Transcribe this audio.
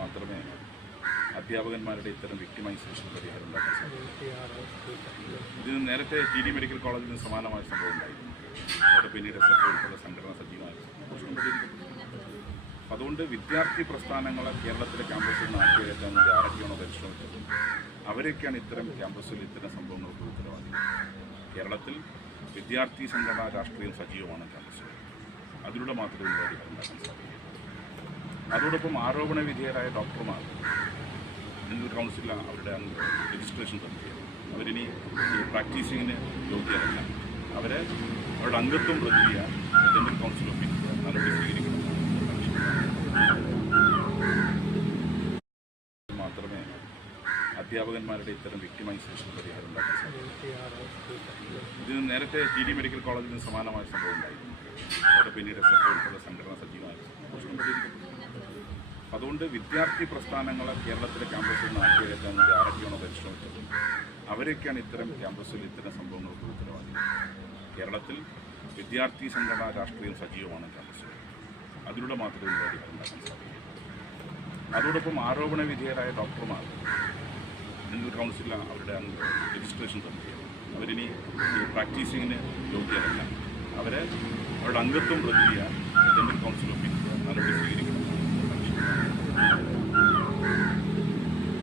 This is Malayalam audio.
മാത്രമേ അധ്യാപകന്മാരുടെ ഇത്തരം വിക്ടിമൈസേഷൻ പരിഹാരം ഉണ്ടാക്കാൻ സാധിക്കൂ. ഇതിന് നേരത്തെ ടി ഡി മെഡിക്കൽ കോളേജിൽ നിന്ന് സമാനമായ സംഭവം ഉണ്ടായിരുന്നു. അവിടെ പിന്നീട് സെക്രട്ടറിയുടെ സംഘടന സജീവമായി. അതുകൊണ്ട് വിദ്യാർത്ഥി പ്രസ്ഥാനങ്ങളെ കേരളത്തിലെ ക്യാമ്പസിൽ നിന്ന് ആക്കിയെടുക്കാൻ വേണ്ടി ആരൊക്കെയാണോ പരിശ്രമിച്ചത് അവരൊക്കെയാണ് ഇത്തരം ക്യാമ്പസിൽ ഇത്തരം സംഭവങ്ങൾക്ക് ഉത്തരവാദികൾ. കേരളത്തിൽ വിദ്യാർത്ഥി സംഘടനാ രാഷ്ട്രീയം സജീവമാണ് ക്യാമ്പസിൽ. അതിലൂടെ മാത്രമേ പരിഹാരം ഉണ്ടാക്കാൻ സാധിക്കൂ. അതോടൊപ്പം ആരോപണ വിധേയരായ ഡോക്ടർമാർ ഡെന്റൽ കൗൺസിൽ അവരുടെ രജിസ്ട്രേഷൻ നടത്തിയത് അവരിനി പ്രാക്ടീസിങ്ങിന് യോഗ്യരല്ല. അവരെ അവരുടെ അംഗത്വം റദ്ദ് ചെയ്യാൻ ഡെന്റൽ കൗൺസിൽ ഓഫ് ഇന്ത്യ നടപടി സ്വീകരിക്കണം. മാത്രമേ അധ്യാപകന്മാരുടെ ഇത്തരം വിക്ടിമൈസേഷൻ പരിഹാരം ഉണ്ടാക്കാൻ സാധിക്കൂ. ഇതിന് നേരത്തെ ടി ഡി മെഡിക്കൽ കോളേജിൽ നിന്ന് സമാനമായ സംഭവം ഉണ്ടായിരുന്നു. അവിടെ പിന്നീട് സെക്രട്ടറിയുടെ സംഘടന സജീവമായി. അതുകൊണ്ട് വിദ്യാർത്ഥി പ്രസ്ഥാനങ്ങളെ കേരളത്തിലെ ക്യാമ്പസിൽ നിന്ന് ആക്കിയെടുക്കാൻ വേണ്ടി ആരൊക്കെയാണോ പരിശ്രമിച്ചത് അവരൊക്കെയാണ് ഇത്തരം ക്യാമ്പസിൽ ഇത്തരം സംഭവങ്ങൾക്ക് ഉത്തരവാദികൾ. കേരളത്തിൽ വിദ്യാർത്ഥി സംഘടനാ രാഷ്ട്രീയം സജീവമാണ് ക്യാമ്പസിൽ. അതിലൂടെ മാത്രമേ പരിഹാരം ഉണ്ടാക്കാൻ സാധിക്കൂ. അതോടൊപ്പം ആരോപണ വിധേയരായ ഡോക്ടർമാർ ഡെന്റൽ കൗൺസിൽ അവരുടെ രജിസ്ട്രേഷൻ നടത്തിയത് അവരിനി പ്രാക്ടീസിങ്ങിന് യോഗ്യരല്ല. അവരെ അവരുടെ അംഗത്വം റദ്ദ് ചെയ്യാൻ ഡെന്റൽ കൗൺസിൽ ഓഫ് ഇന്ത്യ നടപടി സ്വീകരിക്കണം.